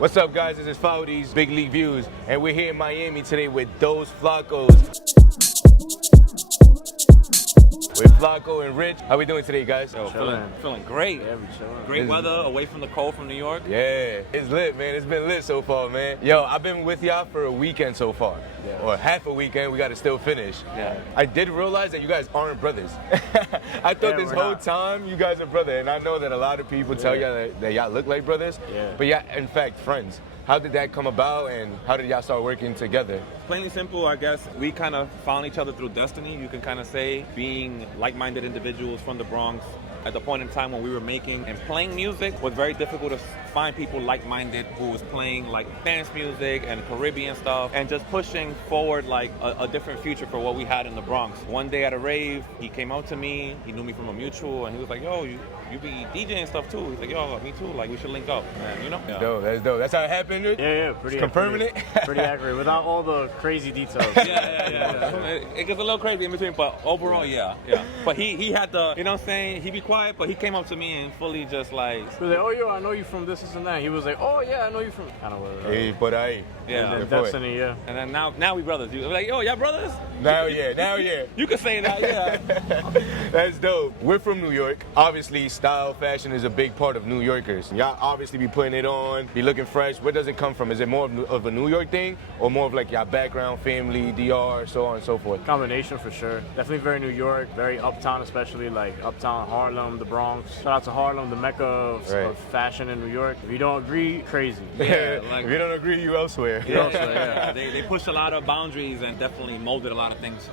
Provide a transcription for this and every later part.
What's up, guys? This is Flakos Big League Views, and we're here in Miami today with those Flakos. With Flako and Rich. How we doing today, guys? Yo, feeling great. Yeah, we chilling. Great weather, away from the cold from New York. Yeah, it's lit, man. It's been lit so far, man. Yo, I've been with y'all for a weekend so far. Yeah. Or half a weekend, we got to still finish. Yeah. I did realize that you guys aren't brothers. I thought this whole time you guys are brothers, and I know that a lot of people tell y'all that y'all look like brothers, but yeah, in fact, friends. How did that come about, and how did y'all start working together? Plainly simple, I guess, we kind of found each other through destiny, you can kind of say, being like-minded individuals from the Bronx. At the point in time when we were making and playing music was very difficult to find people like-minded who was playing like dance music and Caribbean stuff and just pushing forward like a different future for what we had in the Bronx. One day at a rave, he came out to me, he knew me from a mutual, and he was like, yo, you be DJing stuff too. He's like, yo, me too, like we should link up, man, you know? Yeah. Dope, that's dope. That's how it happened? Yeah, pretty confirming it? Pretty accurate, without all the crazy details. Yeah. It gets a little crazy in between, but overall, yeah. But he had the, you know what I'm saying, he be quiet, but he came up to me and fully just like... He was like, oh, yo, I know you from this and that. He was like, oh, yeah, I know you from... Kind of whatever. Hey, por ahí. Yeah. And Destiny, yeah. And then now we brothers. You're like, yo, y'all brothers? Now, yeah. You can say that, yeah. That's dope. We're from New York. Obviously, style, fashion is a big part of New Yorkers. Y'all obviously be putting it on, be looking fresh. Where does it come from? Is it more of a New York thing, or more of like your background, family, DR, so on and so forth? Combination for sure. Definitely very New York, very uptown, especially like uptown Harlem, the Bronx. Shout out to Harlem, the mecca of fashion in New York. If you don't agree, crazy. Yeah, like, if you don't agree, you elsewhere. Yeah. They pushed a lot of boundaries and definitely molded a lot of things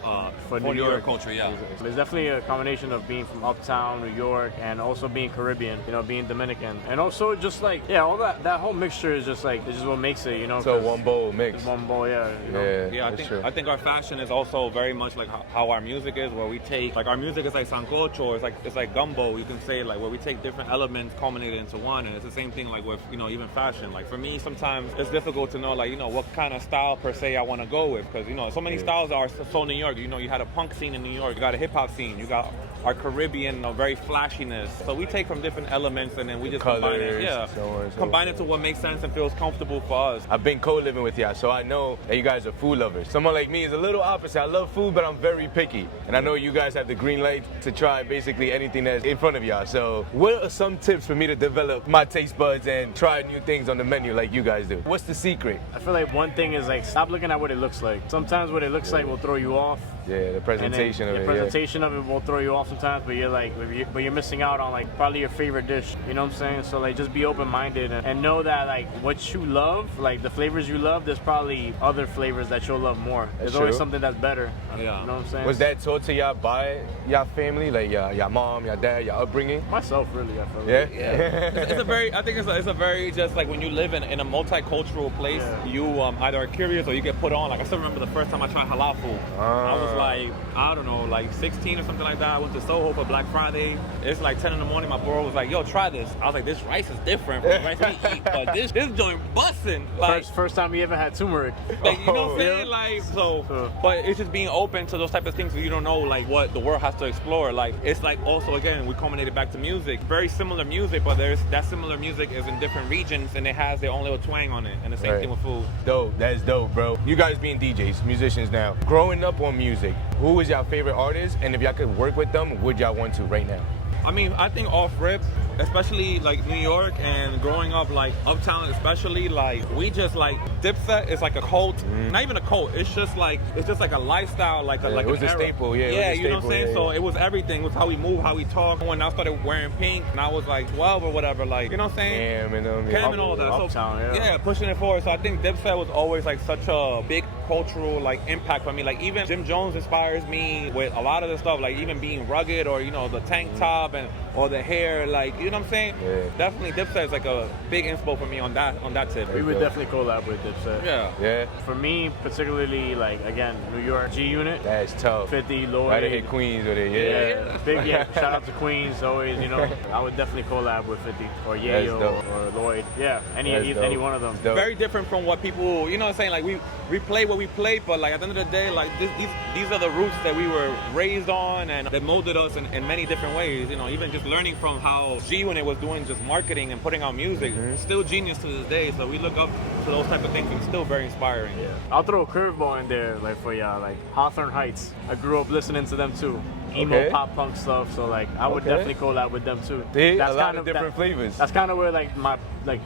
for New York culture, yeah. It's definitely a combination of being from uptown New York and also being Caribbean, you know, being Dominican. And also just like, all that whole mixture is just like, it's just what makes it, you know. So one bowl mix. One bowl, yeah. You know? Yeah, I think our fashion is also very much like how our music is, where we take, like our music is like sancocho, it's like gumbo, you can say, like where we take different elements culminated into one, and it's the same thing like with, you know, even fashion. Like for me, sometimes it's difficult to know, like, you know, what kind of style per se I want to go with, because, you know, so many styles are so New York. You know, you had a punk scene in New York, you got a hip hop scene, you got our Caribbean, you know, very flashiness. So we take from different elements and then we just combine it. Combine it to what makes sense and feels comfortable for us. I've been co-living with y'all, so I know that you guys are food lovers. Someone like me is a little opposite. I love food, but I'm very picky. And I know you guys have the green light to try basically anything that's in front of y'all. So what are some tips for me to develop my taste buds and try new things on the menu like you guys do? What's the secret? I feel like one thing is like, stop looking at what it looks like. Sometimes what it looks like will throw you off. Yeah, the presentation of it. The presentation of it will throw you off sometimes, but you're like, but you're missing out on like probably your favorite dish. You know what I'm saying? So like, just be open-minded and know that like what you love, like the flavors you love, there's probably other flavors that you'll love more. There's always something that's better. Yeah. You know what I'm saying? Was that taught to y'all by y'all family, like your mom, your dad, your upbringing? Myself, really, I feel like. Yeah. I think it's a very just like when you live in a multicultural place, you either are curious or you get put on. Like I still remember the first time I tried halal food. I was like, I don't know, like 16 or something like that. I went to Soho for Black Friday. It's like 10 in the morning. My bro was like, yo, try this. I was like, this rice is different from the rice we eat, but this joint busting. Like, first time we ever had turmeric. Like, you know what I'm saying? Like, but it's just being open to those type of things where you don't know like what the world has to explore. Like, it's like also, again, we culminated back to music. Very similar music, but there's that similar music is in different regions and it has their own little twang on it. And the same thing with food. Dope, that's dope, bro. You guys being DJs, musicians now, growing up on music, who was your favorite artist, and if y'all could work with them, would y'all want to right now? I mean, I think off rip, especially like New York and growing up like uptown, especially like we just like Dipset is like a cult, not even a cult. It's just like a lifestyle, like it was a staple, you know what I'm saying. So it was everything. It was how we move, how we talk. When I started wearing pink, and I was like 12 or whatever, like you know what I'm saying. Cam and all that. Uptown, pushing it forward. So I think Dipset was always like such a big cultural like impact for me. Like even Jim Jones inspires me with a lot of the stuff, like even being rugged or you know the tank top or the hair, like you know what I'm saying. Definitely Dipset is like a big inspo for me on that tip. We would definitely collab with Dipset. Yeah. For me, particularly like again, New York G Unit. That's tough. 50 Lloyd. Right to hit Queens with it. Shout out to Queens always. You know, I would definitely collab with 50 or Yayo or Lloyd. Yeah, any one of them. Very different from what people, you know what I'm saying. Like we play what where we play, but like at the end of the day, like these are the roots that we were raised on, and that molded us in many different ways. You know, even just learning from how G, when it was doing just marketing and putting out music, still genius to this day. So we look up to those type of things, and still very inspiring. Yeah. I'll throw a curveball in there, like for y'all, like Hawthorne Heights. I grew up listening to them too. Emo pop punk stuff, so like I would definitely collab with them too. That's a lot of different flavors. That's kind of where like I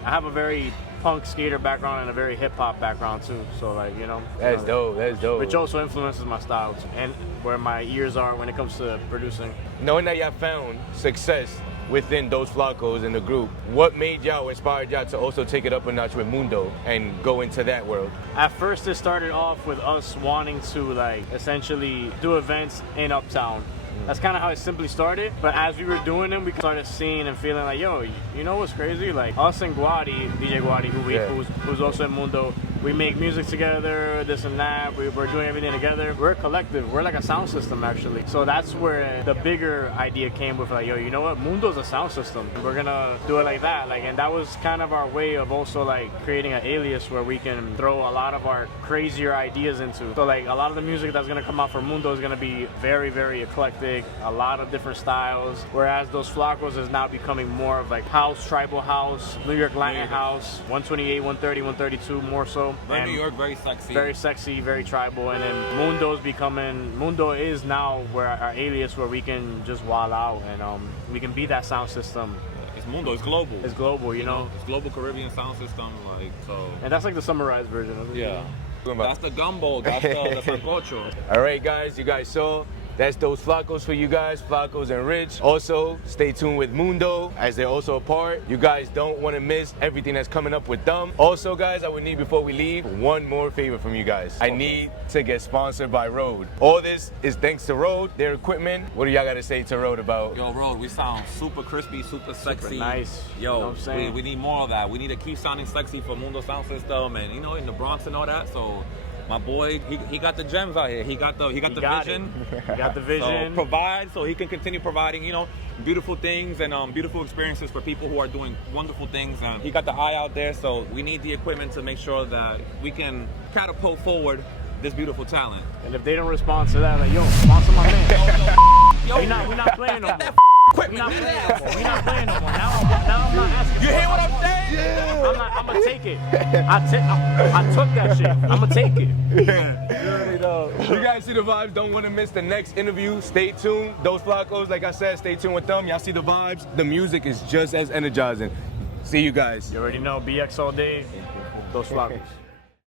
have a very punk skater background and a very hip hop background too. So like, you know. That's dope. That's dope. Which also influences my style and where my ears are when it comes to producing. Knowing that y'all found success within those Flakos in the group, what made y'all, inspired y'all to also take it up a notch with Mundo and go into that world? At first it started off with us wanting to like essentially do events in Uptown. That's kind of how it simply started, but as we were doing them, we started seeing and feeling like, yo, you know what's crazy? Like us and Guadi, DJ Guadi, who's also in Mundo, we make music together, this and that, we're doing everything together. We're a collective, we're like a sound system actually. So that's where the bigger idea came with like, yo, you know what? Mundo's a sound system. We're gonna do it like that. Like, and that was kind of our way of also like creating an alias where we can throw a lot of our crazier ideas into. So like a lot of the music that's gonna come out from Mundo is gonna be very, very eclectic. A lot of different styles, whereas those Flakos is now becoming more of like house, tribal house, New York Latin house, 128, 130, 132 more so. Very New York, very sexy, very tribal. And then Mundo is now where our alias where we can just wild out and we can be that sound system. It's Mundo, it's global. It's global, you know? It's global Caribbean sound system, like so. And that's like the summarized version of it. Yeah. That's the gumbo, that's the sancocho. All right, guys, you guys saw. That's those Flakos for you guys, Flakos and Rich. Also, stay tuned with Mundo as they're also a part. You guys don't want to miss everything that's coming up with them. Also, guys, I would need, before we leave, one more favor from you guys. I need to get sponsored by Rode. All this is thanks to Rode, their equipment. What do y'all got to say to Rode about? Yo, Rode, we sound super crispy, super sexy. Super nice. Yo, you know what I'm saying? we need more of that. We need to keep sounding sexy for Mundo Sound System and, you know, in the Bronx and all that. So my boy, he got the gems out here. He got the vision. He got the vision. So provide, so he can continue providing, you know, beautiful things and beautiful experiences for people who are doing wonderful things. And he got the eye out there, so we need the equipment to make sure that we can catapult forward this beautiful talent. And if they don't respond to that, like, yo, sponsor my man. Yo, we're not playing no more. We're not playing no more. Now I'm not asking. You hear what I'm saying? Yeah. I'm gonna take it. I took that shit. I'm gonna take it. You guys see the vibes. Don't want to miss the next interview. Stay tuned. Those Flakos, like I said, stay tuned with them. Y'all see the vibes. The music is just as energizing. See you guys. You already know, BX all day. Those Flakos.